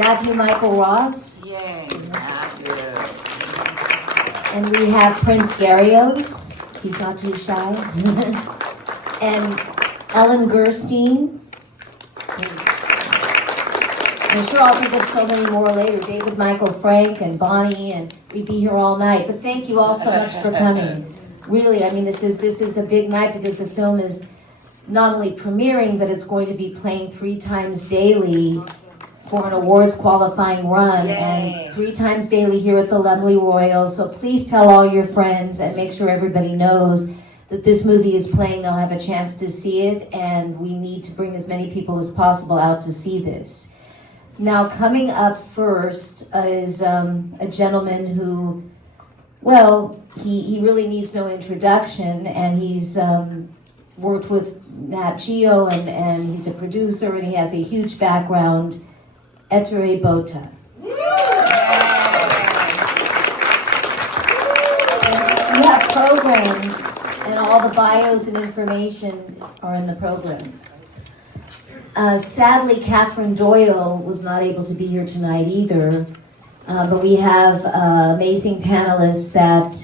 Matthew Michael Ross. Yay, Matthew. And we have Prince Garrios. He's not too shy. And Ellen Gerstein. I'm sure I'll think of so many more later. David Michael Frank and Bonnie, and we'd be here all night. But thank you all so much for coming. Really, I mean, this is a big night because the film is not only premiering, but it's going to be playing 3 times daily for an awards qualifying run. Yay. And 3 times daily here at the Laemmle Royal. So please tell all your friends and make sure everybody knows that this movie is playing. They'll have a chance to see it, and we need to bring as many people as possible out to see this. Now, coming up first is a gentleman who, well, he really needs no introduction, and he's worked with Nat Geo, and he's a producer, and he has a huge background, Ettore Bota. We have programs, and all the bios and information are in the programs. Sadly, Catherine Doyle was not able to be here tonight either, but we have amazing panelists that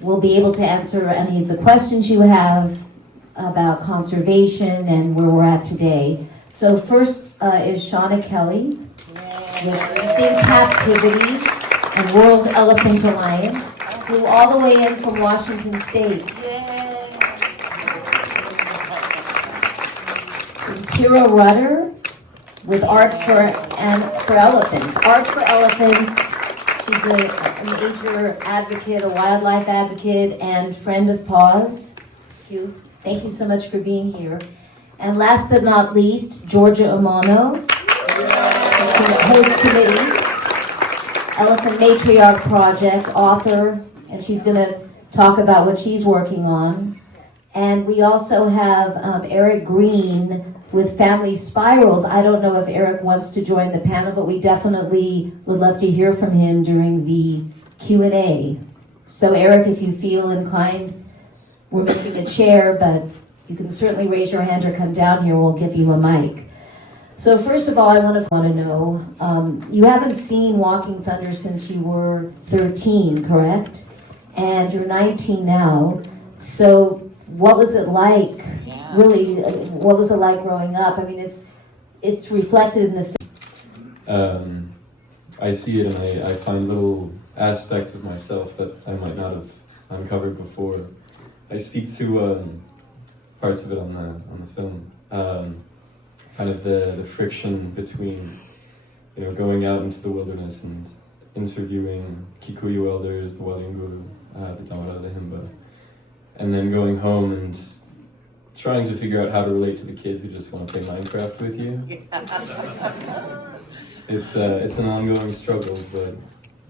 will be able to answer any of the questions you have about conservation and where we're at today. So first is Shauna Kelly with Think Captivity and World Elephant Alliance. Flew all the way in from Washington State. Tira Rudder with Art for Elephants. Art for Elephants. She's a major advocate, a wildlife advocate, and friend of PAWS. Thank you so much for being here. And last but not least, Georgia Umano, host committee, Elephant Matriarch Project, author, and she's going to talk about what she's working on. And we also have Eric Green with Family Spirals. I don't know if Eric wants to join the panel, but we definitely would love to hear from him during the Q&A. So Eric, if you feel inclined, we're missing a chair, but you can certainly raise your hand or come down here. We'll give you a mic. So first of all, I want to know, you haven't seen Walking Thunder since you were 13, correct? And you're 19 now. So what was it like? Really, what was it like growing up? I mean, it's reflected in the film. I see it, and I find little aspects of myself that I might not have uncovered before. I speak to parts of it on the film. Kind of the friction between, going out into the wilderness and interviewing Kikuyu elders, the Walinguru, the Damara, the Himba, and then going home and trying to figure out how to relate to the kids who just want to play Minecraft with you. It's an ongoing struggle, but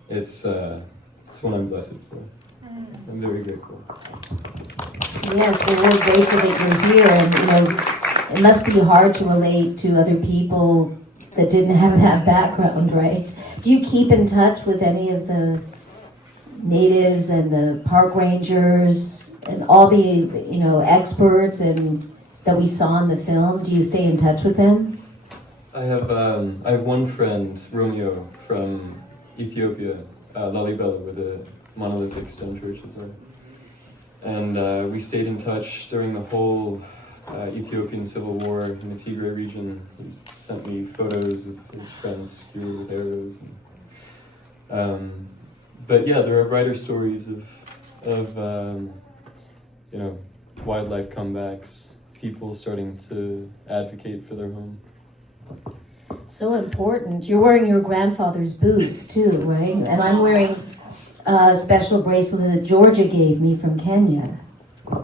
it's one I'm blessed for. I'm very grateful. Yes, we're really grateful that you're here, and it must be hard to relate to other people that didn't have that background, right? Do you keep in touch with any of the natives and the park rangers and all the experts and that we saw in the film? Do you stay in touch with them? I have one friend, Romeo, from Ethiopia, Lalibela, where the monolithic stone churches are. And we stayed in touch during the whole Ethiopian civil war in the Tigray region. He sent me photos of his friends speared with arrows. But yeah, there are brighter stories of wildlife comebacks, people starting to advocate for their home. So important. You're wearing your grandfather's boots too, right? And I'm wearing a special bracelet that Georgia gave me from Kenya.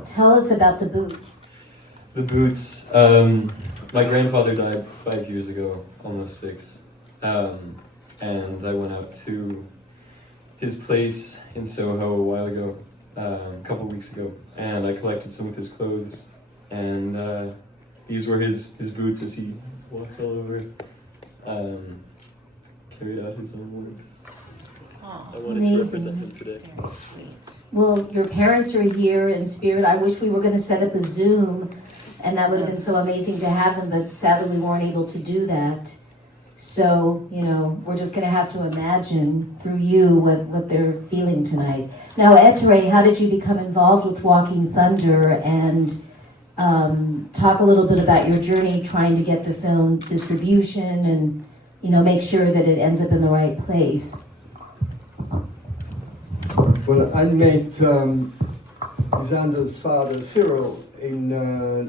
Tell us about the boots. The boots. My grandfather died 5 years ago, almost 6. And I went out to his place in Soho a while ago, a couple weeks ago, and I collected some of his clothes. And these were his boots as he walked all over, carried out his own works. I wanted to represent him today. Well, your parents are here in spirit. I wish we were going to set up a Zoom, and that would have been so amazing to have them, but sadly we weren't able to do that. So, you know, we're just gonna have to imagine through you what they're feeling tonight. Now, Ettore, how did you become involved with Walking Thunder, and talk a little bit about your journey trying to get the film distribution and, you know, make sure that it ends up in the right place? Well, I met Xander's father, Cyril, in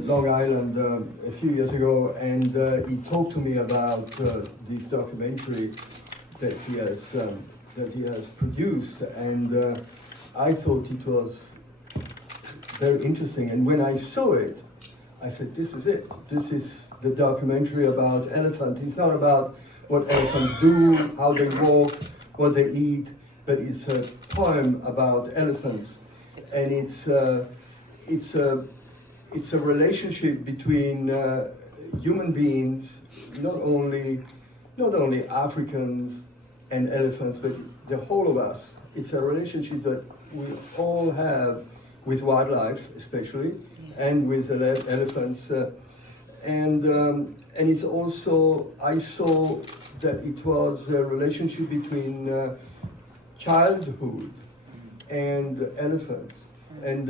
Long Island a few years ago, and he talked to me about this documentary that he has produced, and I thought it was very interesting. And when I saw it, I said, "This is it. This is the documentary about elephants. It's not about what elephants do, how they walk, what they eat, but it's a poem about elephants, and it's a relationship between human beings, not only Africans and elephants, but the whole of us. It's a relationship that we all have with wildlife, especially, and with elephants. And it's also, I saw that it was a relationship between childhood and elephants. And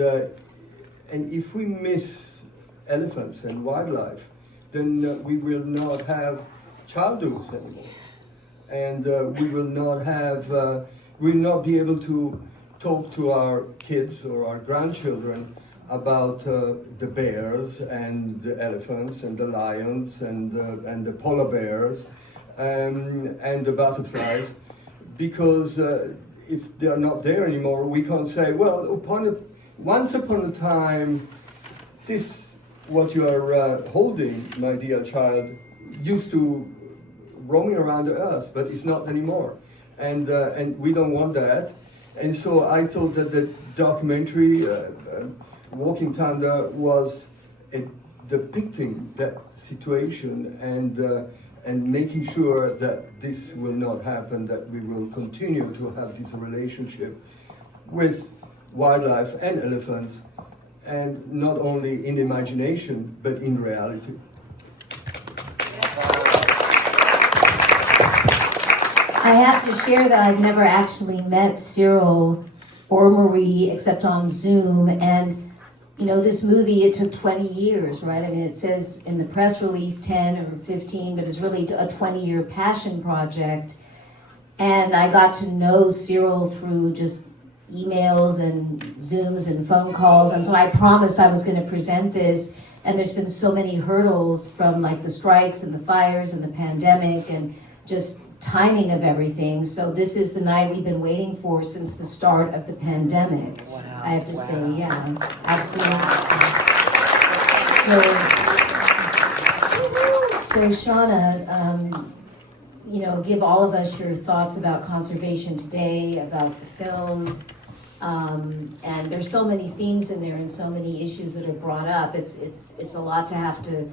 if we miss elephants and wildlife, then we will not have childhoods anymore. And we will not be able to talk to our kids or our grandchildren about the bears and the elephants and the lions and the polar bears and the butterflies, because if they are not there anymore, we can't say, well, once upon a time, this, what you are holding, my dear child, used to roaming around the earth, but it's not anymore. And we don't want that. And so I thought that the documentary, Walking Thunder, was depicting that situation and making sure that this will not happen, that we will continue to have this relationship with wildlife and elephants, and not only in imagination, but in reality. I have to share that I've never actually met Cyril or Marie except on Zoom, and you know, this movie, it took 20 years, right? I mean, it says in the press release 10 or 15, but it's really a 20-year passion project. And I got to know Cyril through just emails and Zooms and phone calls, and so I promised I was going to present this, and there's been so many hurdles from like the strikes and the fires and the pandemic and just timing of everything. So this is the night we've been waiting for since the start of the pandemic. Wow. I have to say, yeah, absolutely. So Shauna, you know, give all of us your thoughts about conservation today, about the film. And there's so many themes in there and so many issues that are brought up. It's a lot to have to,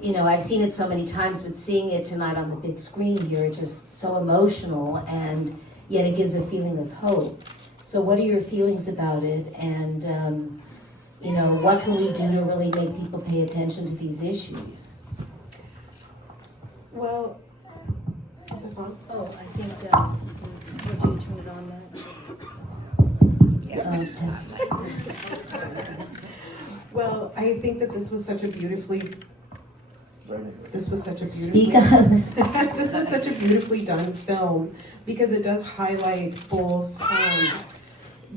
you know, I've seen it so many times, but seeing it tonight on the big screen here, it's just so emotional, and yet it gives a feeling of hope. So what are your feelings about it? And, you know, what can we do to really make people pay attention to these issues? Well, is this on? Oh, I think, would you turn it on then? Yes. Well, I think that this was such a beautifully Speak up. this was such a beautifully done film, because it does highlight both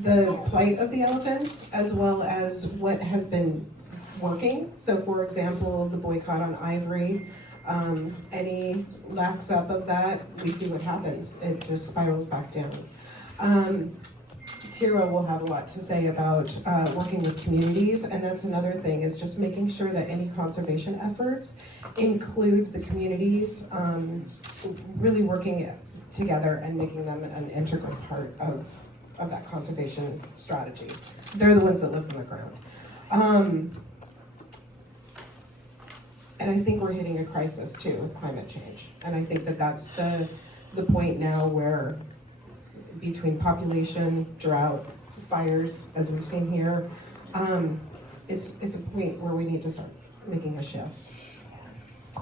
the plight of the elephants as well as what has been working. So for example, the boycott on ivory, any lax up of that, we see what happens. It just spirals back down. Tira will have a lot to say about working with communities, and that's another thing, is just making sure that any conservation efforts include the communities, really working together and making them an integral part of that conservation strategy. They're the ones that live on the ground. And I think we're hitting a crisis too with climate change. And I think that that's the point now where, between population, drought, fires, as we've seen here, it's a point where we need to start making a shift.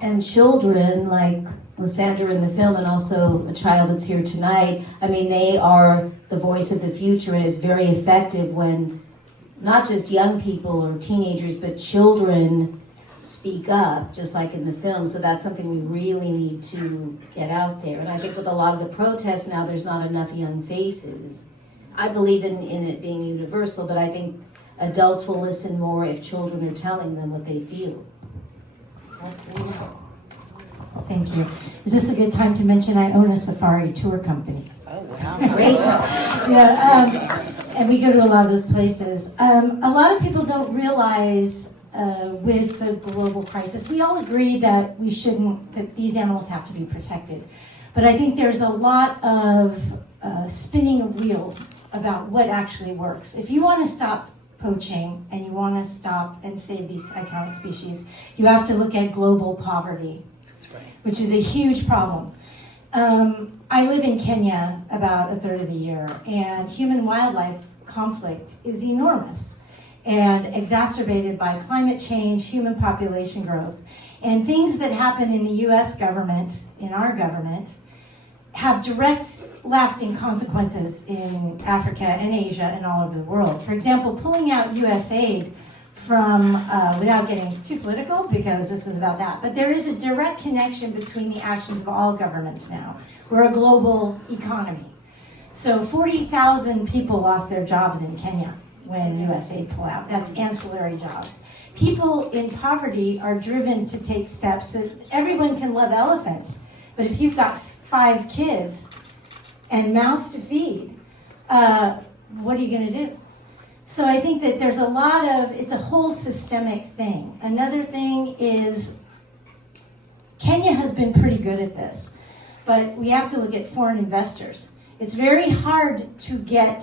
And children, like Lysandra in the film, and also a child that's here tonight, I mean, they are the voice of the future, and it's very effective when not just young people or teenagers, but children speak up, just like in the film. So that's something we really need to get out there. And I think with a lot of the protests now, there's not enough young faces. I believe in it being universal, but I think adults will listen more if children are telling them what they feel. Absolutely. Thank you. Is this a good time to mention I own a safari tour company? Oh, wow. Great. Yeah, and we go to a lot of those places. A lot of people don't realize with the global crisis, we all agree that that these animals have to be protected. But I think there's a lot of spinning of wheels about what actually works. If you want to stop poaching and you want to stop and save these iconic species, you have to look at global poverty, which is a huge problem. I live in Kenya about a third of the year, and human-wildlife conflict is enormous and exacerbated by climate change, human population growth, and things that happen in the US government, in our government, have direct lasting consequences in Africa and Asia and all over the world. For example, pulling out US aid from, without getting too political, because this is about that, but there is a direct connection between the actions of all governments now. We're a global economy. So 40,000 people lost their jobs in Kenya when US aid pulled out. That's ancillary jobs. People in poverty are driven to take steps that everyone can love elephants, but if you've got 5 kids and mouths to feed, what are you gonna do? So I think that there's a lot of, it's a whole systemic thing. Another thing is, Kenya has been pretty good at this, but we have to look at foreign investors. It's very hard to get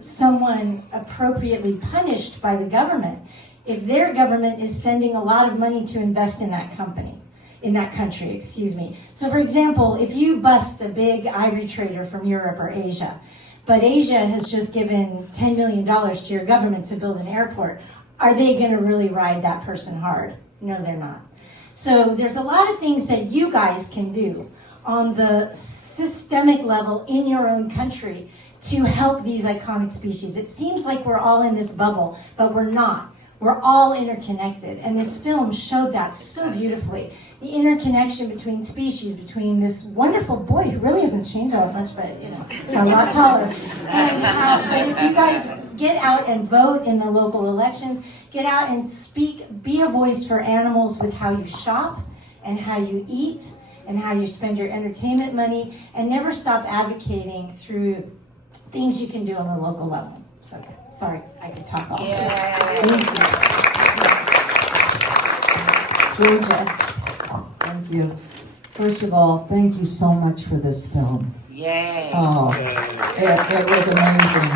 someone appropriately punished by the government if their government is sending a lot of money to invest in that country, excuse me. So for example, if you bust a big ivory trader from Europe or Asia, but Asia has just given $10 million to your government to build an airport, are they going to really ride that person hard? No, they're not. So there's a lot of things that you guys can do on the systemic level in your own country to help these iconic species. It seems like we're all in this bubble, but we're not. We're all interconnected, and this film showed that so beautifully. The interconnection between species, between this wonderful boy who really hasn't changed all that much, but got a lot taller. And but if you guys get out and vote in the local elections, get out and speak, be a voice for animals with how you shop and how you eat and how you spend your entertainment money, and never stop advocating through things you can do on the local level. So, sorry, I could talk all day. Georgia, thank you. First of all, thank you so much for this film. Yay. Oh, it was amazing.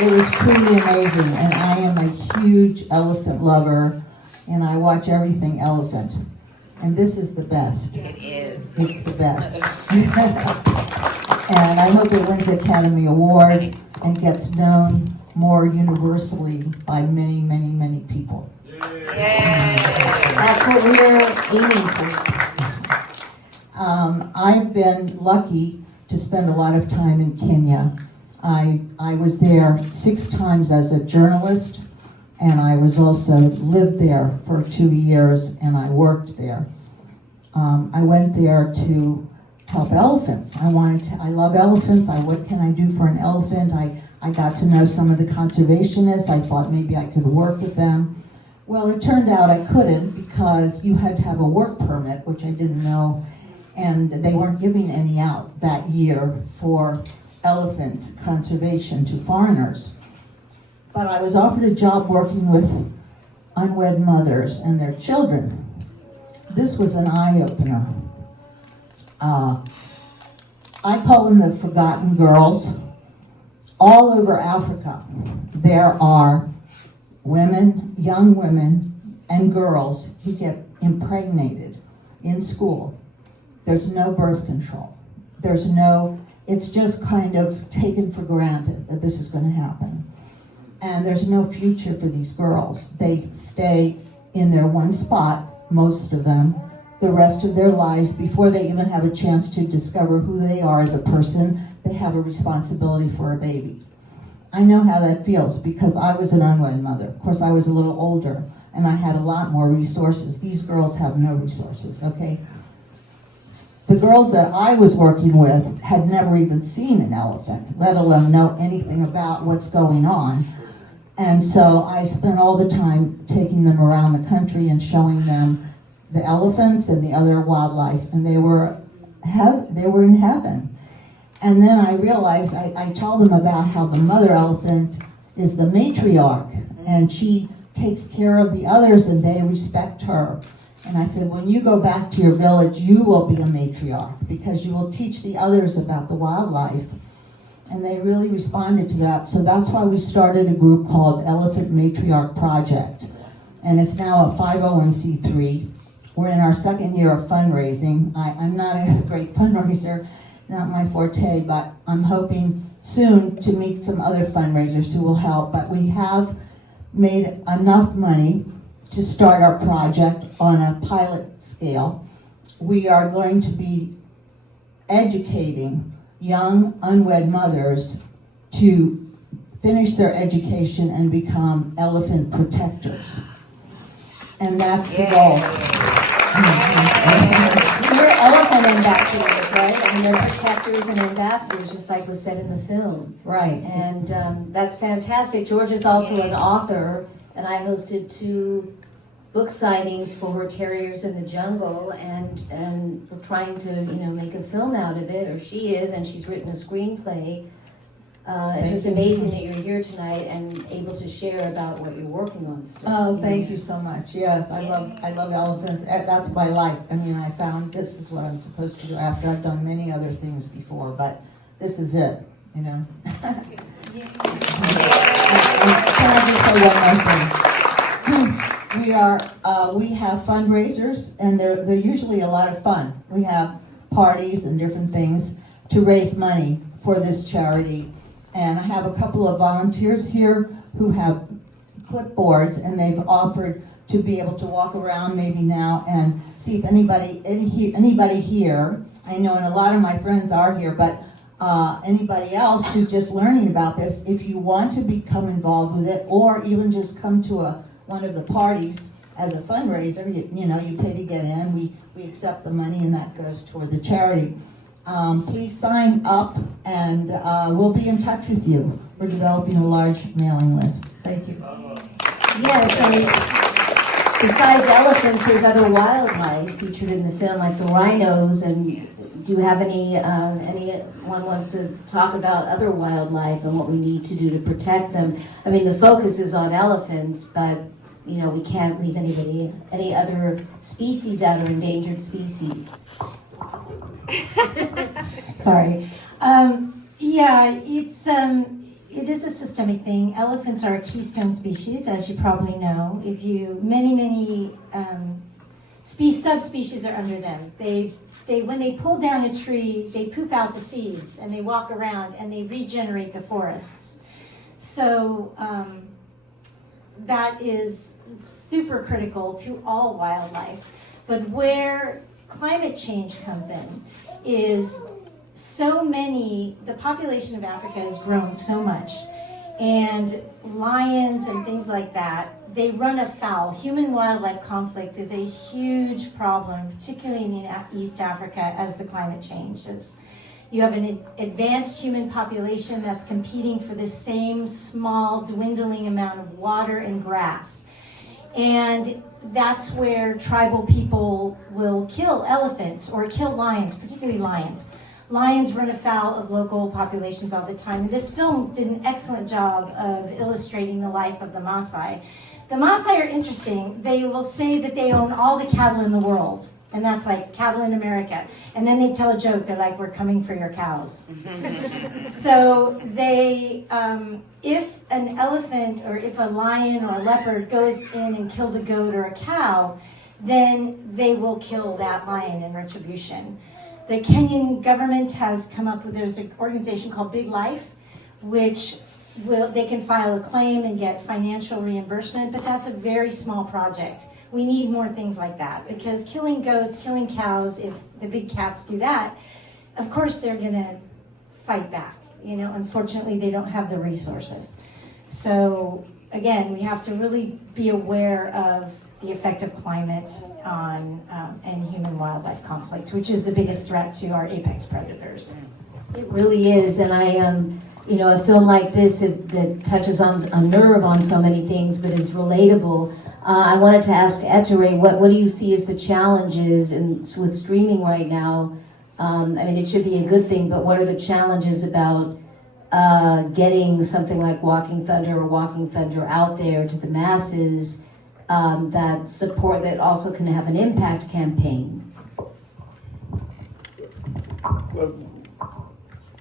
It was truly amazing, and I am a huge elephant lover, and I watch everything elephant. And this is the best. It is. It's the best. And I hope it wins the Academy Award and gets known more universally by many, many, many people. Yay. That's what we're aiming for. I've been lucky to spend a lot of time in Kenya. I was there 6 times as a journalist, and I was also lived there for 2 years, and I worked there. I went there to help elephants. I love elephants. What can I do for an elephant? I got to know some of the conservationists. I thought maybe I could work with them. Well, it turned out I couldn't, because you had to have a work permit, which I didn't know, and they weren't giving any out that year for elephant conservation to foreigners. But I was offered a job working with unwed mothers and their children. This was an eye-opener. I call them the forgotten girls. All over Africa, there are women, young women, and girls who get impregnated in school. There's no birth control. It's just kind of taken for granted that this is going to happen. And there's no future for these girls. They stay in their one spot, most of them, the rest of their lives before they even have a chance to discover who they are as a person. They have a responsibility for a baby. I know how that feels because I was an unwed mother. Of course, I was a little older and I had a lot more resources. These girls have no resources, okay? The girls that I was working with had never even seen an elephant, let alone know anything about what's going on. And so I spent all the time taking them around the country and showing them the elephants and the other wildlife, and they were in heaven. And then I realized, I told them about how the mother elephant is the matriarch, and she takes care of the others and they respect her. And I said, when you go back to your village, you will be a matriarch because you will teach the others about the wildlife. And they really responded to that. So that's why we started a group called Elephant Matriarch Project. And it's now a 501c3. We're in our second year of fundraising. I'm not a great fundraiser, not my forte, but I'm hoping soon to meet some other fundraisers who will help. But we have made enough money to start our project on a pilot scale. We are going to be educating young unwed mothers to finish their education and become elephant protectors. And that's the goal. We're elephant ambassadors, right? I mean, they're protectors and ambassadors, just like was said in the film. Right. And that's fantastic. George is also an author, and I hosted 2 book signings for her Terriers in the Jungle, and we're trying to, make a film out of it, or she is, and she's written a screenplay. It's just amazing that you're here tonight and able to share about what you're working on still. Oh, thank you so much. Yes, I love elephants. That's my life. I mean, I found this is what I'm supposed to do after I've done many other things before, but this is it, Can I just say one more thing? We have fundraisers, and they're usually a lot of fun. We have parties and different things to raise money for this charity. And I have a couple of volunteers here who have clipboards, and they've offered to be able to walk around maybe now and see if anybody here, I know, and a lot of my friends are here, but anybody else who's just learning about this, if you want to become involved with it, or even just come to one of the parties as a fundraiser, you pay to get in, we accept the money, and that goes toward the charity. Please sign up, and we'll be in touch with you. We're developing a large mailing list. Thank you. Yes, and besides elephants, there's other wildlife featured in the film, like the rhinos. And do you have anyone wants to talk about other wildlife and what we need to do to protect them? I mean, the focus is on elephants, but we can't leave any other species out, or endangered species. Sorry. It is a systemic thing. Elephants are a keystone species, as you probably know. Many subspecies are under them. They when they pull down a tree, they poop out the seeds, and they walk around and they regenerate the forests. So that is super critical to all wildlife. But where climate change comes in is the population of Africa has grown so much, and lions and things like that, they run afoul. Human-wildlife conflict is a huge problem, particularly in East Africa as the climate changes. You have an advanced human population that's competing for the same small, dwindling amount of water and grass. And that's where tribal people will kill elephants or kill lions, particularly lions. Lions run afoul of local populations all the time. And this film did an excellent job of illustrating the life of the Maasai. The Maasai are interesting. They will say that they own all the cattle in the world. And that's like cattle in America. And then they tell a joke. They're like, we're coming for your cows. So they, if an elephant or if a lion or a leopard goes in and kills a goat or a cow, then they will kill that lion in retribution. The Kenyan government has come up with, there's an organization called Big Life, which they can file a claim and get financial reimbursement, but that's a very small project. We need more things like that, because killing goats, killing cows, if the big cats do that, of course they're gonna fight back. Unfortunately, they don't have the resources. So again, we have to really be aware of the effect of climate on and human-wildlife conflict, which is the biggest threat to our apex predators. It really is, and a film like this that touches on a nerve on so many things, but is relatable. I wanted to ask Ettore, what do you see as the challenges with streaming right now? It should be a good thing, but what are the challenges about getting something like Walking Thunder out there to the masses that also can have an impact campaign? Well,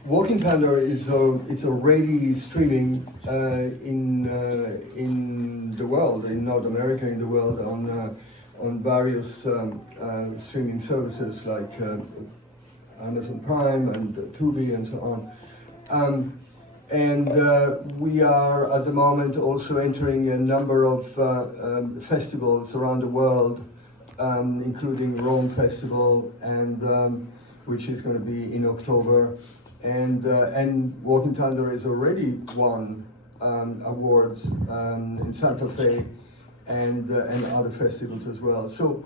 Walking Thunder it's already streaming in the world, in North America, in the world, on various streaming services like Amazon Prime and Tubi and so on. We are at the moment also entering a number of festivals around the world, including Rome Festival, and which is going to be in October. And Walking Thunder has already won awards in Santa Fe and other festivals as well. So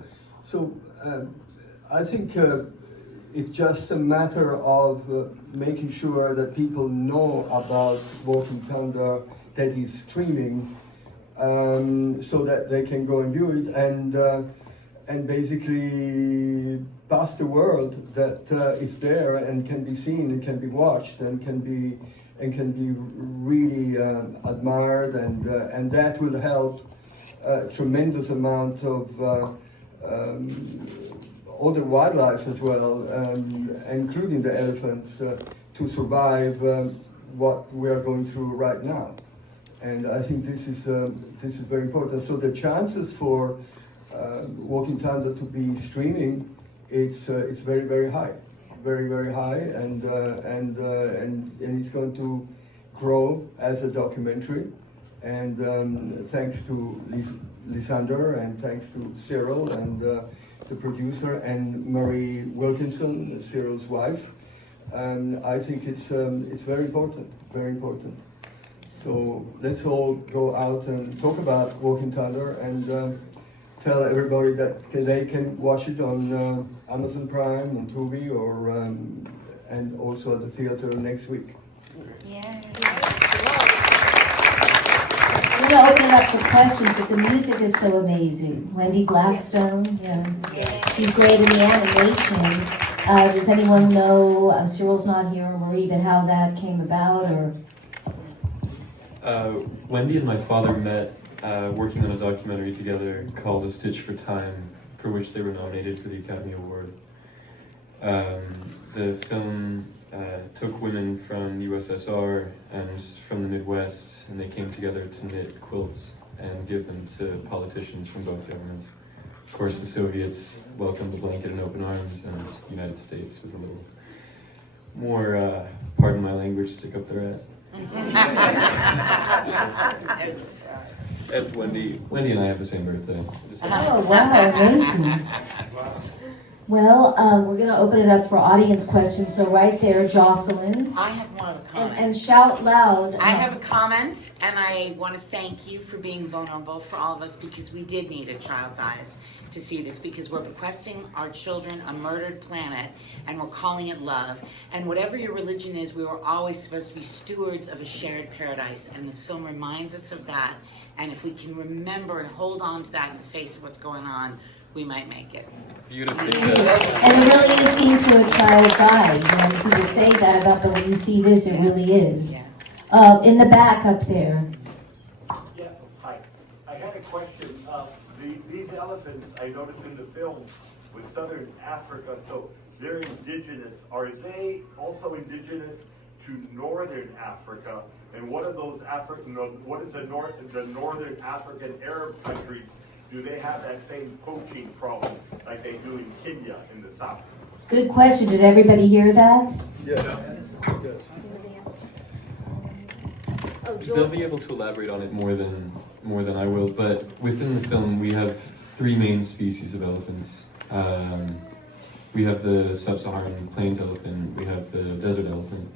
I think it's just a matter of making sure that people know about Walking Thunder, that is streaming, so that they can go and view it and basically pass the word that it's there and can be seen and can be watched and can be really admired, and that will help a tremendous amount of other wildlife as well, including the elephants, to survive what we are going through right now. And I think this is very important. So the chances for Walking Thunder to be streaming, it's very, very high, very, very high, and it's going to grow as a documentary. And thanks to Lysander, and thanks to Cyril and the producer, and Marie Wilkinson, Cyril's wife. I think it's very important, very important. So let's all go out and talk about Walking Thunder and tell everybody that they can watch it on Amazon Prime, on Tubi, or and also at the theater next week. Yeah. I'm going to open it up for questions, but the music is so amazing. Wendy Blackstone, she's great in the animation. Does anyone know, Cyril's not here, or Marie, but how that came about, or? Wendy and my father met working on a documentary together called A Stitch for Time, for which they were nominated for the Academy Award. The film took women from the USSR and from the Midwest, and they came together to knit quilts and give them to politicians from both governments. Of course, the Soviets welcomed the blanket in open arms, and the United States was a little more, pardon my language, stick up their ass. And Wendy and I have the same birthday. Oh, wow, amazing. Well, we're going to open it up for audience questions. So right there, Jocelyn. I have one comment. And shout loud. I have a comment, and I want to thank you for being vulnerable for all of us, because we did need a child's eyes to see this, because we're bequesting our children a murdered planet, and we're calling it love. And whatever your religion is, we were always supposed to be stewards of a shared paradise, and this film reminds us of that. And if we can remember and hold on to that in the face of what's going on, we might make it. Beautifully And it really is seen through a child's eyes. And people say that about, but when you see this, it really is. In the back up there. Yeah, hi. I had a question. These elephants, I noticed in the film, with Southern Africa, so they're indigenous. Are they also indigenous to Northern Africa? And what are those what is the Northern African Arab countries? Do they have that same poaching problem like they do in Kenya in the south? Good question. Did everybody hear that? Yes. Yes. Oh, they'll be able to elaborate on it more than I will. But within the film, we have 3 main species of elephants. We have the sub-Saharan plains elephant. We have the desert elephant.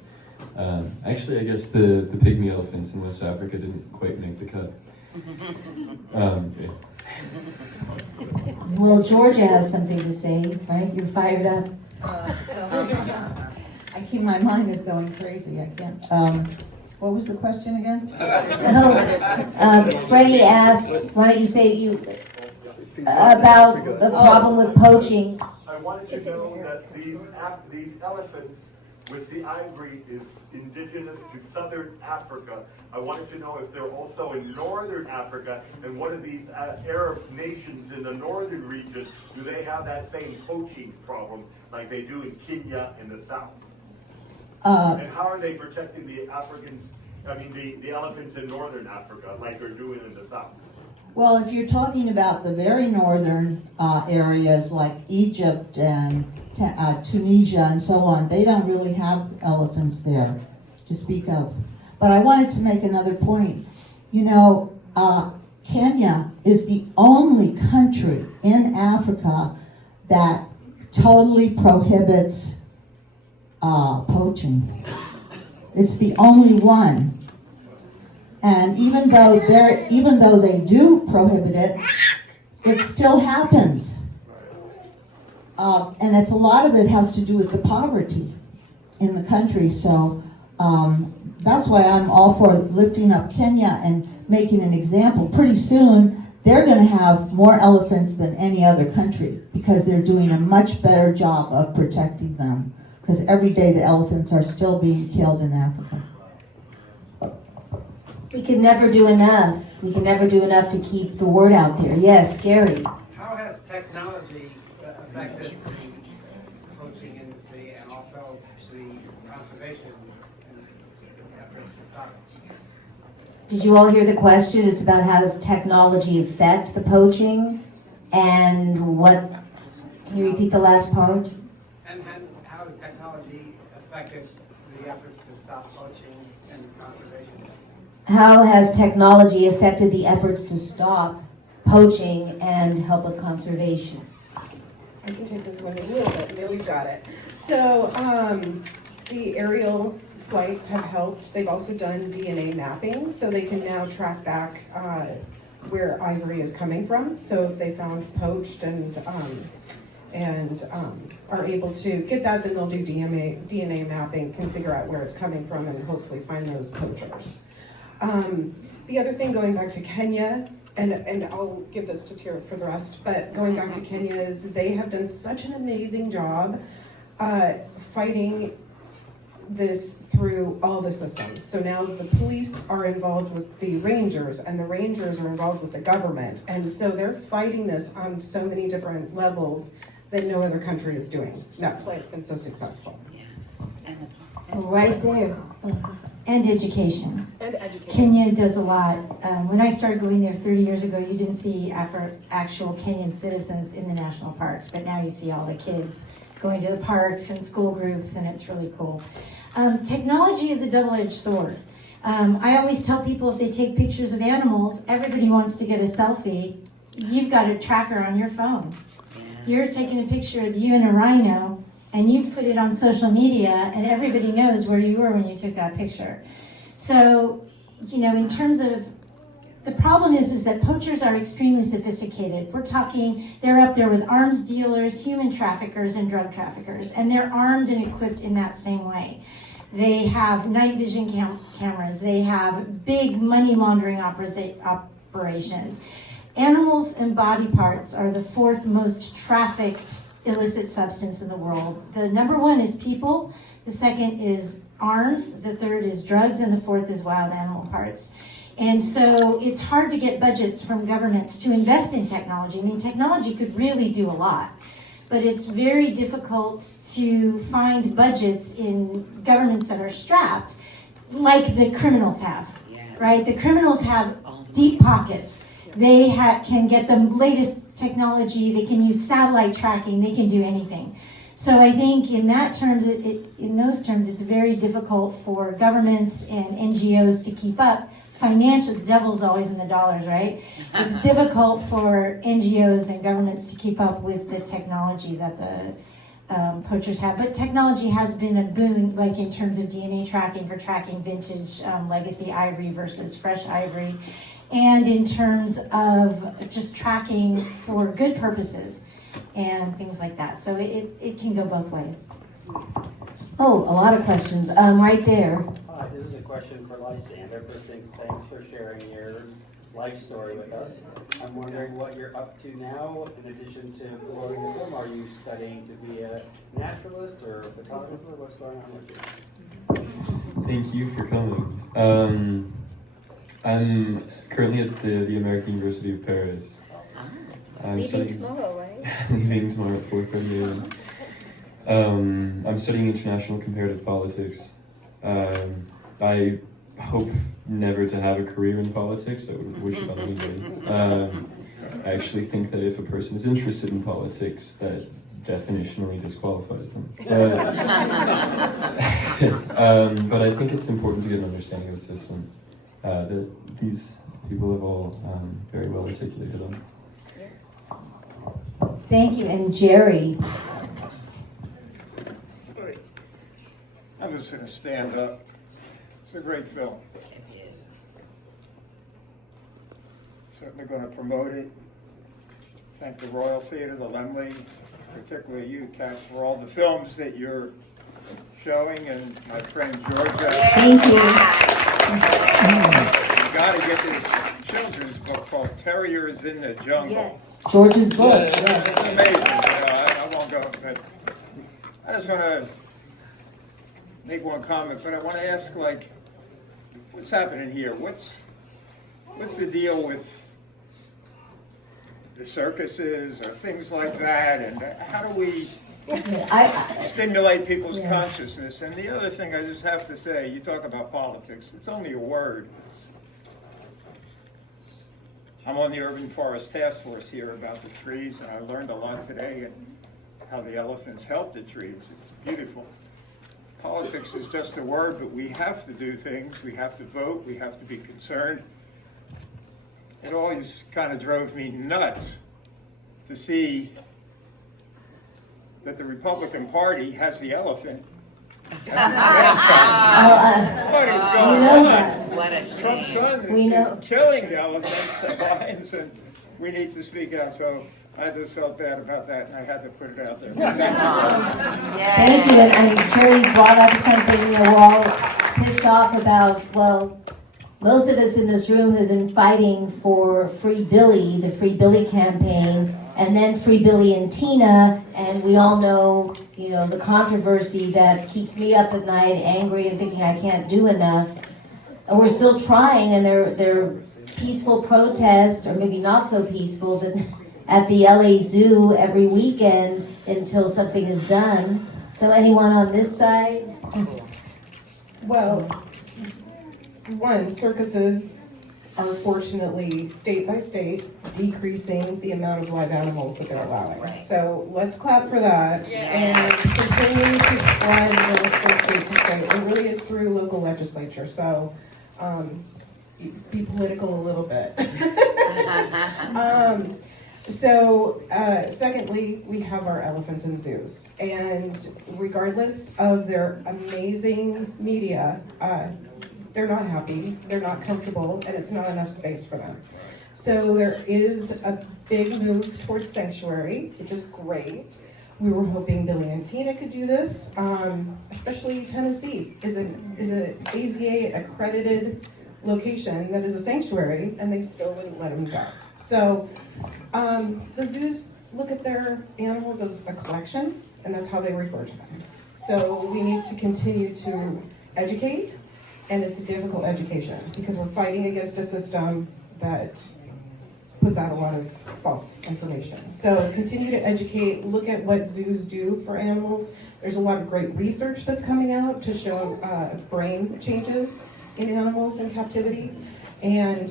Actually, I guess the pygmy elephants in West Africa didn't quite make the cut. Yeah. Well, Georgia has something to say, right? You're fired up. My mind is going crazy. I can't. What was the question again? Freddie asked, why don't you say about the problem with poaching? I wanted to know that these elephants with the ivory is indigenous to southern Africa. I wanted to know if they're also in northern Africa, and what are these Arab nations in the northern region, do they have that same poaching problem like they do in Kenya in the south? And how are they protecting the elephants in northern Africa like they're doing in the south? Well, if you're talking about the very northern areas like Egypt and Tunisia and so on, they don't really have elephants there to speak of. But I wanted to make another point. You know, Kenya is the only country in Africa that totally prohibits poaching. It's the only one. And even though they do prohibit it, it still happens. And a lot of it has to do with the poverty in the country. So that's why I'm all for lifting up Kenya and making an example. Pretty soon, they're going to have more elephants than any other country because they're doing a much better job of protecting them. Because every day the elephants are still being killed in Africa. We can never do enough. We can never do enough to keep the word out there. Yes, Gary. How has technology affected the poaching industry and also the conservation efforts to stop it? Did you all hear the question? It's about how does technology affect the poaching and what, can you repeat the last part? And how has technology affected the efforts to stop poaching and conservation? How has technology affected the efforts to stop poaching and help with conservation? I can take this one a little bit. There, we've got it. So the aerial flights have helped. They've also done DNA mapping, so they can now track back where ivory is coming from. So if they found poached and are able to get that, then they'll do DNA mapping, can figure out where it's coming from, and hopefully find those poachers. The other thing, going back to Kenya, and I'll give this to Tira for the rest, but going back to Kenya is they have done such an amazing job fighting this through all the systems. So now the police are involved with the rangers, and the rangers are involved with the government. And so they're fighting this on so many different levels that no other country is doing. That's why it's been so successful. Yes. Right there. And education. And education. Kenya does a lot. When I started going there 30 years ago, you didn't see actual Kenyan citizens in the national parks, but now you see all the kids going to the parks and school groups, and it's really cool. Technology is a double-edged sword. I always tell people if they take pictures of animals, everybody wants to get a selfie. You've got a tracker on your phone. You're taking a picture of you and a rhino, and you put it on social media, and everybody knows where you were when you took that picture. So, you know, in terms of, the problem is that poachers are extremely sophisticated. We're talking, they're up there with arms dealers, human traffickers, and drug traffickers, and they're armed and equipped in that same way. They have night vision cameras. They have big money laundering operations. Animals and body parts are the 4th most trafficked illicit substance in the world. The number 1 is people, the 2nd is arms, the 3rd is drugs, and the 4th is wild animal parts. And so it's hard to get budgets from governments to invest in technology. I mean, technology could really do a lot, but it's very difficult to find budgets in governments that are strapped, like the criminals have, right? The criminals have deep pockets. They can get the latest technology, they can use satellite tracking, they can do anything. So I think in that terms, in those terms, it's very difficult for governments and NGOs to keep up. Financially, the devil's always in the dollars, right? It's difficult for NGOs and governments to keep up with the technology that the poachers have. But technology has been a boon, like in terms of DNA tracking for tracking vintage legacy ivory versus fresh ivory, and in terms of just tracking for good purposes and things like that. So it can go both ways. Oh, a lot of questions. Right there. Hi, this is a question for Lysander. First things, thanks for sharing your life story with us. I'm wondering what you're up to now in addition to promoting the film. Are you studying to be a naturalist or a photographer? What's going on with you? Thank you for coming. I'm currently at the American University of Paris. I'm Leaving tomorrow, right? Leaving tomorrow at 4:30 a.m. I'm studying international comparative politics. I hope never to have a career in politics. I would wish it on anybody. I actually think that if a person is interested in politics, that definitionally disqualifies them. But I think it's important to get an understanding of the system that these people have all very well articulated on. Thank you. And Jerry. I'm just going to stand up. It's a great film. Certainly going to promote it. Thank the Royal Theatre, the Laemmle, particularly you, Kat, for all the films that you're showing, and my friend Georgia. Thank you. You got to get this children's book called Terriers in the Jungle. Yes. George's book. It's Yes. amazing. I won't go, but I just want to make one comment, but I want to ask, like, what's happening here? What's the deal with the circuses or things like that, and how do we stimulate people's consciousness? And the other thing I just have to say, you talk about politics, it's only a word. I'm on the Urban Forest Task Force here about the trees, and I learned a lot today and how the elephants help the trees. It's beautiful. Politics is just a word, but we have to do things. We have to vote. We have to be concerned. It always kind of drove me nuts to see that the Republican Party has the elephant. What is going on? Trump's son is killing the elephants, the lions, and we need to speak out. So I just felt bad about that, and I had to put it out there. Thank you. And Jerry brought up something, we're all pissed off about. Well, most of us in this room have been fighting for Free Billy, the Free Billy campaign, and then Free Billy and Tina, and we all know, the controversy that keeps me up at night, angry and thinking I can't do enough. And we're still trying, and they're peaceful protests, or maybe not so peaceful, but at the LA Zoo every weekend until something is done. So anyone on this side? Well, one, circuses are fortunately, state by state, decreasing the amount of live animals that they're allowing. Right. So let's clap for that. And continue to spread this from state to state. It really is through local legislature. So be political a little bit. Secondly, we have our elephants in zoos. And regardless of their amazing media, they're not happy, they're not comfortable, and it's not enough space for them. So there is a big move towards sanctuary, which is great. We were hoping Billy and Tina could do this, especially Tennessee is an AZA accredited location that is a sanctuary, and they still wouldn't let them go. So the zoos look at their animals as a collection, and that's how they refer to them. So we need to continue to educate, and it's a difficult education because we're fighting against a system that puts out a lot of false information. So continue to educate, look at what zoos do for animals. There's a lot of great research that's coming out to show brain changes in animals in captivity, and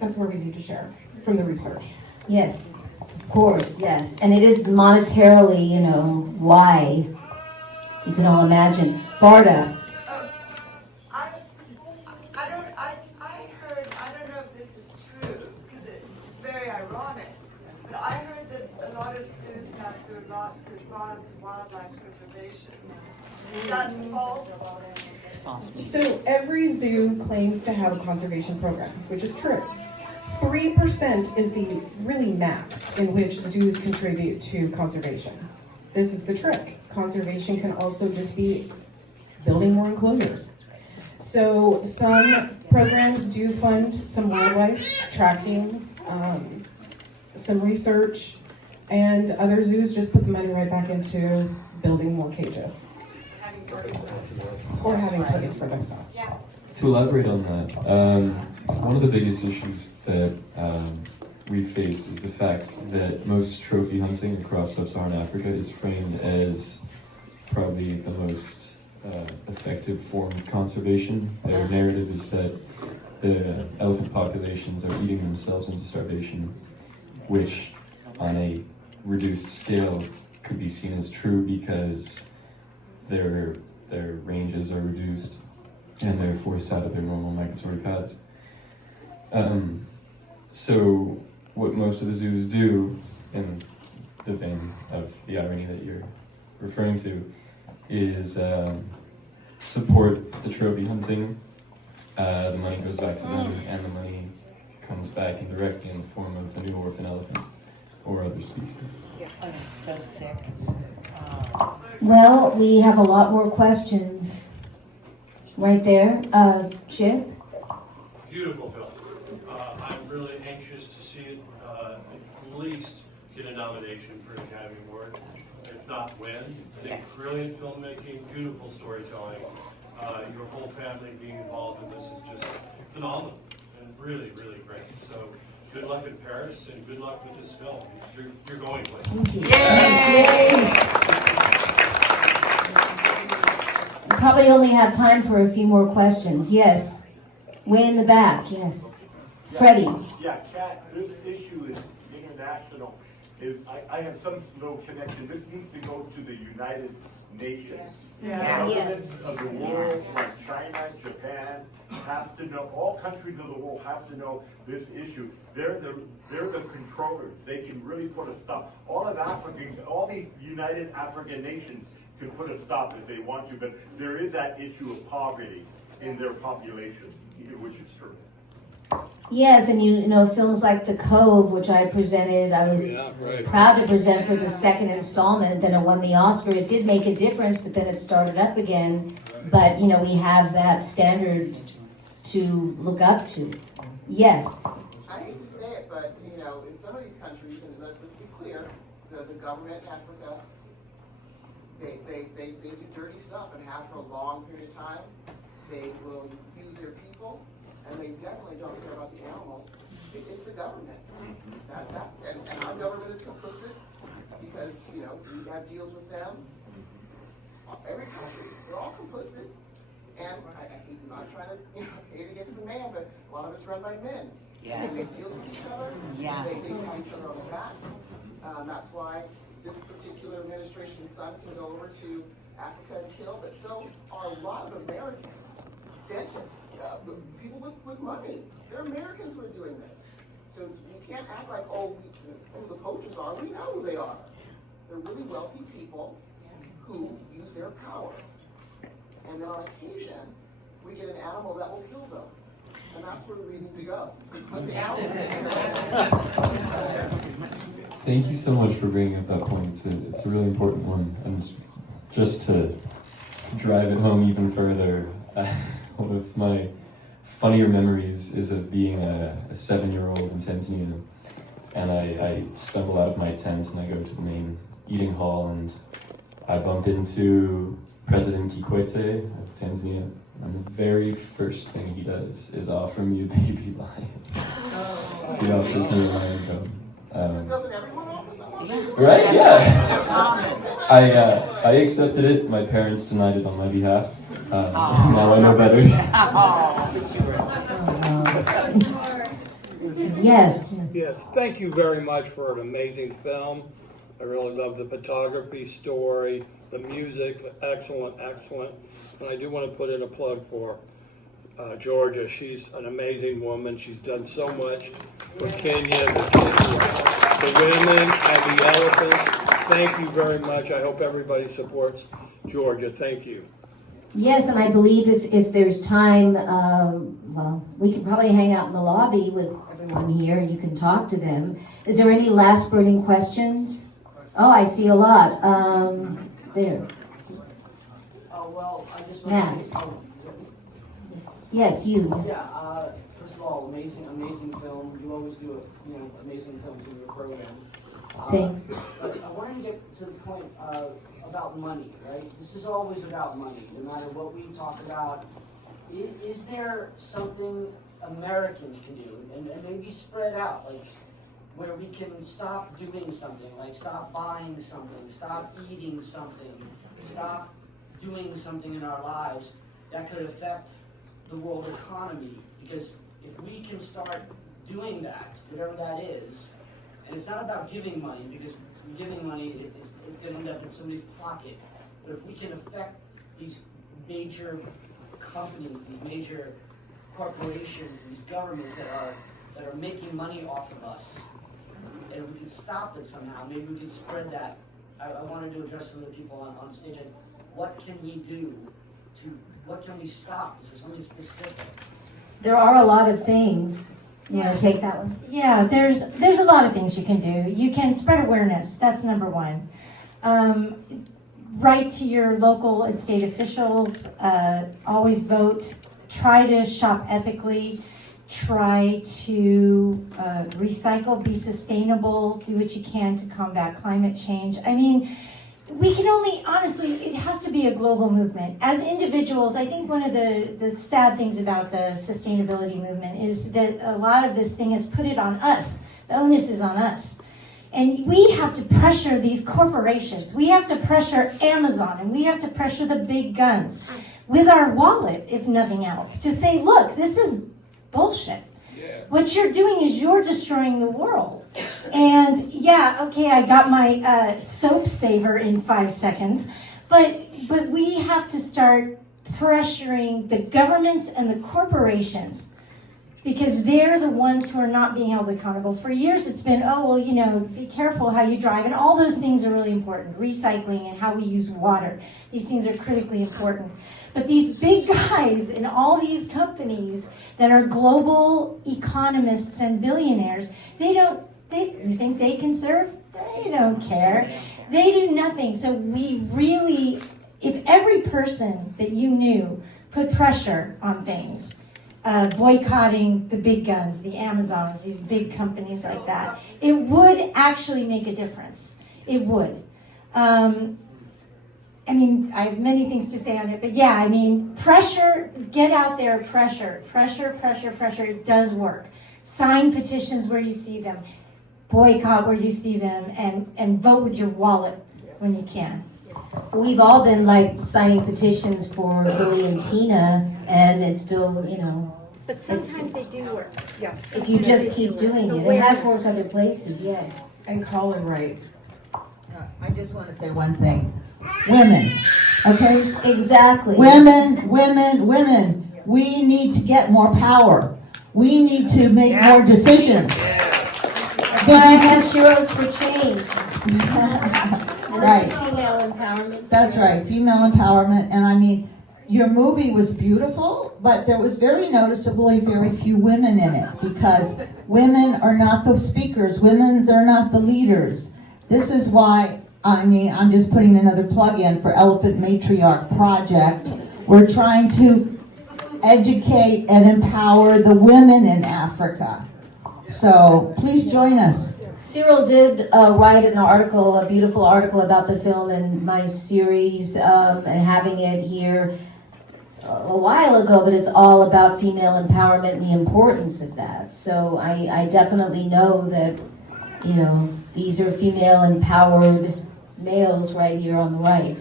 that's where we need to share from the research. Yes. Of course, yes. And it is monetarily, you know, why. You can all imagine. Varda. I don't know if this is true, because it's very ironic, but I heard that a lot of zoos now do a lot to advance wildlife preservation. Is that false? It's false. So every zoo claims to have a conservation program, which is true. 3% is the really max in which zoos contribute to conservation. This is the trick. Conservation can also just be building more enclosures. So some programs do fund some wildlife tracking, some research, and other zoos just put the money right back into building more cages. Or having targets for themselves. To elaborate on that, one of the biggest issues that we've faced is the fact that most trophy hunting across sub-Saharan Africa is framed as probably the most effective form of conservation. Their narrative is that the elephant populations are eating themselves into starvation, which on a reduced scale could be seen as true because their ranges are reduced and they're forced out of their normal migratory paths. So what most of the zoos do, in the vein of the irony that you're referring to, is support the trophy hunting. The money goes back to them, and the money comes back indirectly in the form of a new orphan elephant or other species. Oh, that's so sick. Well, we have a lot more questions. Right there. Chip? Beautiful film. I'm really anxious to see it at least get a nomination for an Academy Award, if not win. I think brilliant filmmaking, beautiful storytelling. Your whole family being involved in this is just phenomenal and really, really great. So good luck in Paris and good luck with this film. You're going places. Thank you. Yay! We probably only have time for a few more questions. Yes. Way in the back, yes. Freddie. Yeah, Kat, this issue is international. I have some little connection. This needs to go to the United Nations. Governments of the world, like China, Japan, have to know, all countries of the world have to know this issue. They're the controllers. They can really put a stop. All these United African nations can put a stop if they want to, but there is that issue of poverty in their population, which is true. Yes, and you know, films like The Cove, which I presented, I was proud to present for the second installment, then it won the Oscar. It did make a difference, but then it started up again. But, you know, we have that standard to look up to. Yes? I hate to say it, but, you know, in some of these countries, and let's just be clear, the government in Africa, they do dirty stuff and have for a long period of time. They will use their people, and they definitely don't care about the animal. It's the government. And our government is complicit because, you know, we have deals with them. Every country, they're all complicit. And I'm not trying to hate against the man, but a lot of it's run by men. Yes. They make deals with each other. Yes. They pat each other on the back. That's why this particular administration's son can go over to Africa and kill, but so are a lot of Americans. Dentists, people with money. They're Americans who are doing this. So you can't act like, who the poachers are. We know who they are. They're really wealthy people who use their power. And then on occasion, we get an animal that will kill them. And that's where we need to go. Put the animals in. Thank you so much for bringing up that point. It's a really important one. And just to drive it home even further, one of my funnier memories is of being a 7-year-old in Tanzania. And I stumble out of my tent and I go to the main eating hall and I bump into President Kikwete of Tanzania. And the very first thing he does is offer me a baby lion. He offers me a lion cub. Doesn't everyone offer someone? Right? Yeah. I accepted it. My parents denied it on my behalf. Now I know better. Yes. Yes, thank you very much for an amazing film. I really love the photography, story, the music, excellent, excellent. And I do want to put in a plug for Georgia. She's an amazing woman. She's done so much for Kenya, the women, and the elephants. Thank you very much. I hope everybody supports Georgia. Thank you. Yes, and I believe if there's time, well, we could probably hang out in the lobby with everyone here and you can talk to them. Is there any last burning questions? Oh, I see a lot. There. Oh, well, I just Matt. want to say, Yes, you. yeah, first of all, amazing film. You always do amazing films in your program. Thanks. But I wanted to get to the point about money, right? This is always about money, no matter what we talk about. Is there something Americans can do, and maybe spread out, like where we can stop doing something, like stop buying something, stop eating something, stop doing something in our lives that could affect the world economy? Because if we can start doing that, whatever that is, and it's not about giving money, because giving money, it's going to end up in somebody's pocket. But if we can affect these major companies, these major corporations, these governments that are making money off of us, and we can stop it somehow, maybe we can spread that. I wanted to address some of the people on stage. Like, what can we do what can we stop? Is there something specific? There are a lot of things. You want to take that one? Yeah, there's a lot of things you can do. You can spread awareness. That's number one. Write to your local and state officials. Always vote. Try to shop ethically. Try to recycle. Be sustainable. Do what you can to combat climate change. I mean, we can only, honestly, it has to be a global movement. As individuals, I think one of the sad things about the sustainability movement is that a lot of this thing is put it on us. The onus is on us. And we have to pressure these corporations. We have to pressure Amazon, and we have to pressure the big guns with our wallet, if nothing else, to say, look, this is bullshit. What you're doing is you're destroying the world. And yeah, okay, I got my soap saver in 5 seconds, but we have to start pressuring the governments and the corporations, because they're the ones who are not being held accountable. For years it's been, oh, well, be careful how you drive, and all those things are really important. Recycling and how we use water. These things are critically important. But these big guys in all these companies that are global economists and billionaires, you think they can serve? They don't care. They do nothing. So we really, if every person that you knew put pressure on things, boycotting the big guns, the Amazons, these big companies like that, it would actually make a difference. It would. I have many things to say on it, but yeah, pressure, get out there, pressure. It does work. Sign petitions where you see them. Boycott where you see them, and vote with your wallet when you can. We've all been signing petitions for Billy and Tina, and it's still, But sometimes they do work. Yeah. if you just keep doing it. It has worked other places, yes. And Colin Wright. I just want to say one thing. Women, okay? Exactly. Women. We need to get more power. We need to make more decisions. That's why I have Sheroes for Change. And Right. this is female empowerment. That's right, female empowerment. And your movie was beautiful, but there was very noticeably very few women in it, because women are not the speakers. Women are not the leaders. This is why, I'm just putting another plug in for Elephant Matriarch Project. We're trying to educate and empower the women in Africa. So please join us. Cyril did write an article, a beautiful article about the film in my series, and having it here a while ago, but it's all about female empowerment and the importance of that. So I definitely know that, these are female empowered males right here on the right.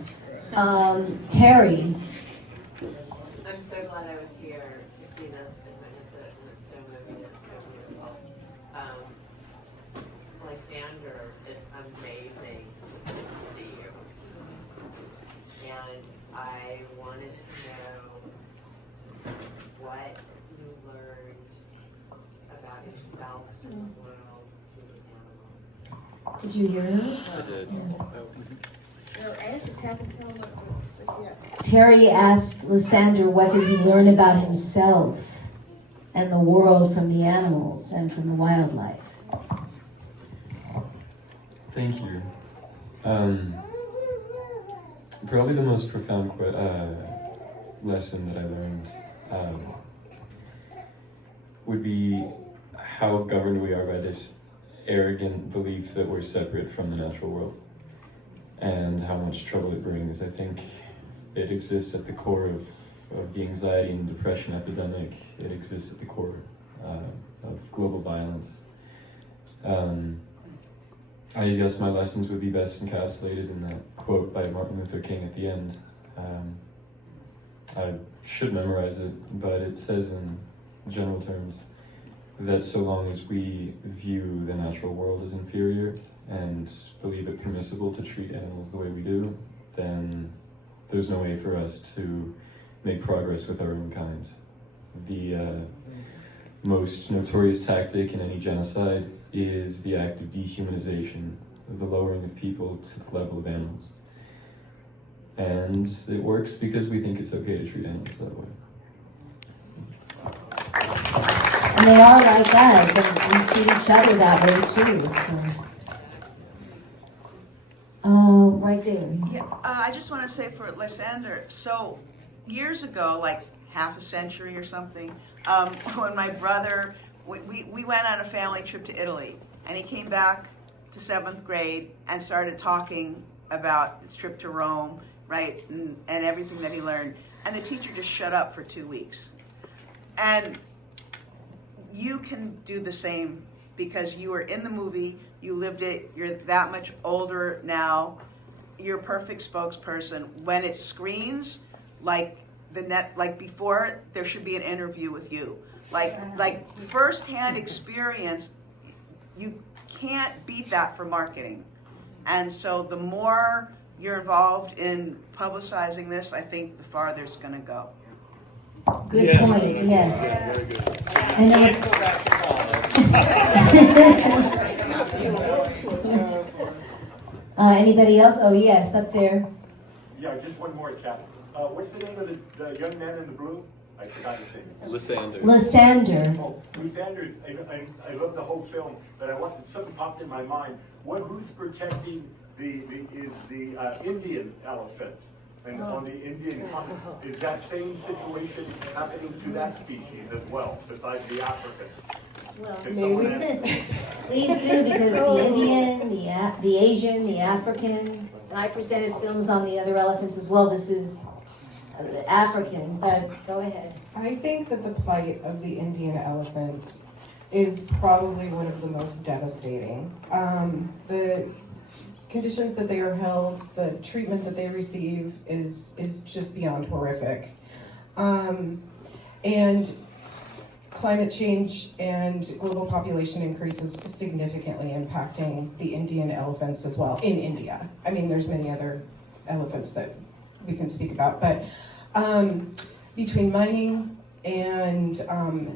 Terry. I'm so glad I was here to see this and witness it, and it's so moving and so beautiful. what you learned about yourself and the world through animals. Did you hear those? I did. No, answer, Captain, tell them what you have. Terry asked Lysander what did he learn about himself and the world from the animals and from the wildlife. Thank you. Probably the most profound lesson that I learned would be how governed we are by this arrogant belief that we're separate from the natural world, and how much trouble it brings. I think it exists at the core of the anxiety and depression epidemic. It exists at the core of global violence. I guess my lessons would be best encapsulated in that quote by Martin Luther King at the end. I should memorize it, but it says in general terms that so long as we view the natural world as inferior and believe it permissible to treat animals the way we do, then there's no way for us to make progress with our own kind. The most notorious tactic in any genocide is the act of dehumanization, the lowering of people to the level of animals. And it works because we think it's okay to treat animals that way. And they are like us, and we treat each other that way too. So. Right there. Yeah, I just want to say for Lysander, so years ago, like half a century or something, when my brother, we went on a family trip to Italy, and he came back to 7th grade and started talking about his trip to Rome, right, and everything that he learned. And the teacher just shut up for 2 weeks. And you can do the same because you were in the movie, you lived it, you're that much older now, you're a perfect spokesperson. When it screens, like before, there should be an interview with you. Like first-hand experience, you can't beat that for marketing. And so the more you're involved in publicizing this, I think the farther it's going to go. Good point, yes. Yeah, very good. And anybody else? Oh, yes, up there. Yeah, just one more, Cap. What's the name of the young man in the blue? I forgot his name. Lysander. Lysander. Oh, Lysander, I love the whole film, but something popped in my mind. Who's protecting the Indian elephant? And on the Indian hunt, is that same situation happening to that species as well, besides the African? Well, please do, because the Indian, the Asian, the African, and I presented films on the other elephants as well. This is African, but go ahead. I think that the plight of the Indian elephant is probably one of the most devastating. The conditions that they are held, the treatment that they receive is just beyond horrific. And climate change and global population increases significantly impacting the Indian elephants as well in India. I mean, there's many other elephants that we can speak about, but between mining and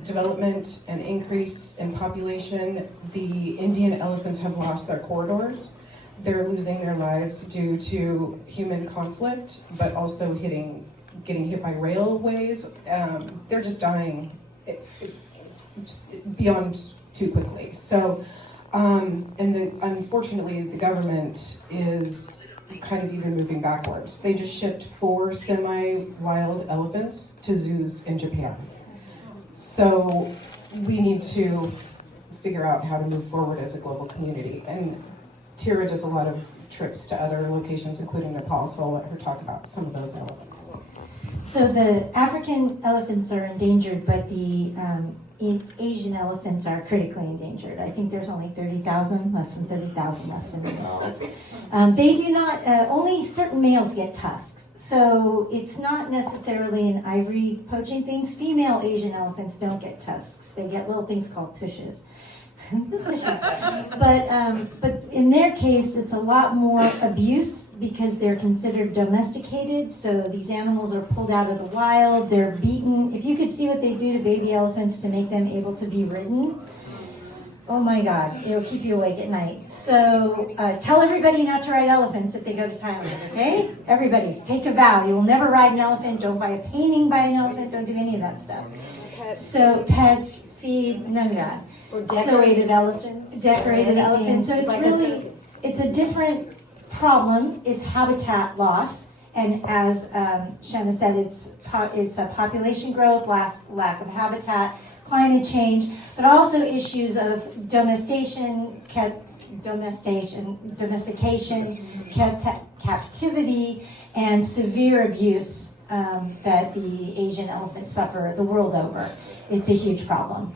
development and increase in population, the Indian elephants have lost their corridors. They're losing their lives due to human conflict, but also getting hit by railways. They're just dying beyond too quickly. So, unfortunately, the government is kind of even moving backwards. They just shipped 4 semi-wild elephants to zoos in Japan. So we need to figure out how to move forward as a global community. And Tira does a lot of trips to other locations, including Nepal, so I'll let her talk about some of those elephants. So the African elephants are endangered, but the Asian elephants are critically endangered. I think there's only 30,000, less than 30,000 left in the world. They do not, only certain males get tusks. So it's not necessarily an ivory poaching thing. Female Asian elephants don't get tusks. They get little things called tushes. But in their case, it's a lot more abuse because they're considered domesticated. So these animals are pulled out of the wild. They're beaten. If you could see what they do to baby elephants to make them able to be ridden, oh my God, it'll keep you awake at night. So tell everybody not to ride elephants if they go to Thailand, okay? Everybody, take a vow. You will never ride an elephant. Don't buy a painting by an elephant. Don't do any of that stuff. So pets, feed, none of that. Or decorated elephants. Decorated elephants. So it's like really, it's a different problem. It's habitat loss. And as Shanna said, it's a population growth, lack of habitat, climate change, but also issues of domestication, captivity, and severe abuse that the Asian elephants suffer the world over. It's a huge problem.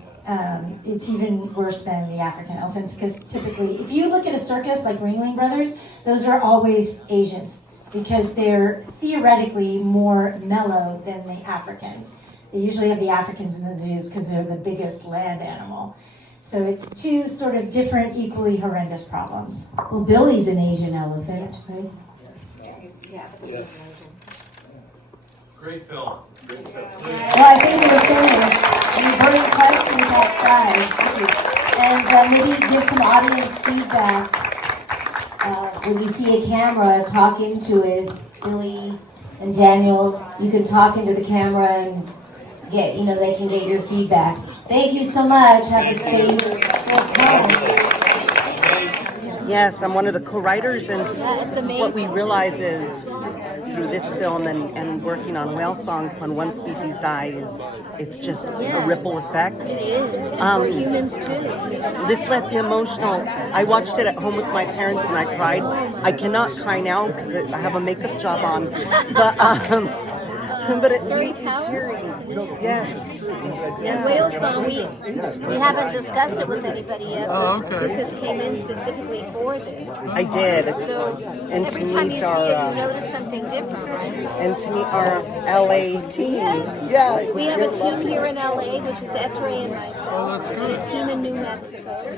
It's even worse than the African elephants because typically, if you look at a circus like Ringling Brothers, those are always Asians because they're theoretically more mellow than the Africans. They usually have the Africans in the zoos because they're the biggest land animal. So it's two sort of different, equally horrendous problems. Well, Billy's an Asian elephant, right? Great film. Great film. Well, I think we're finished. We've heard questions outside. And maybe give some audience feedback. When you see a camera, talk into it. Billy and Daniel, you can talk into the camera and get, they can get your feedback. Thank you so much. Have a safe trip home. Yes, I'm one of the co-writers, and it's amazing. what we realize is through this film and working on whale song, when one species dies, it's just a ripple effect. It is, and for humans too. This left me emotional. I watched it at home with my parents and I cried. I cannot cry now because I have a makeup job on, but it's very powerful. Yes. And whale song, we haven't discussed it with anybody yet. Oh, okay. Lucas came in specifically for this. I did. So and every to time you meet see our, it, you notice something different, right? and to meet our LA team. Yes. Yeah. We have a team here in LA, which is Etre and myself, and a team in New Mexico.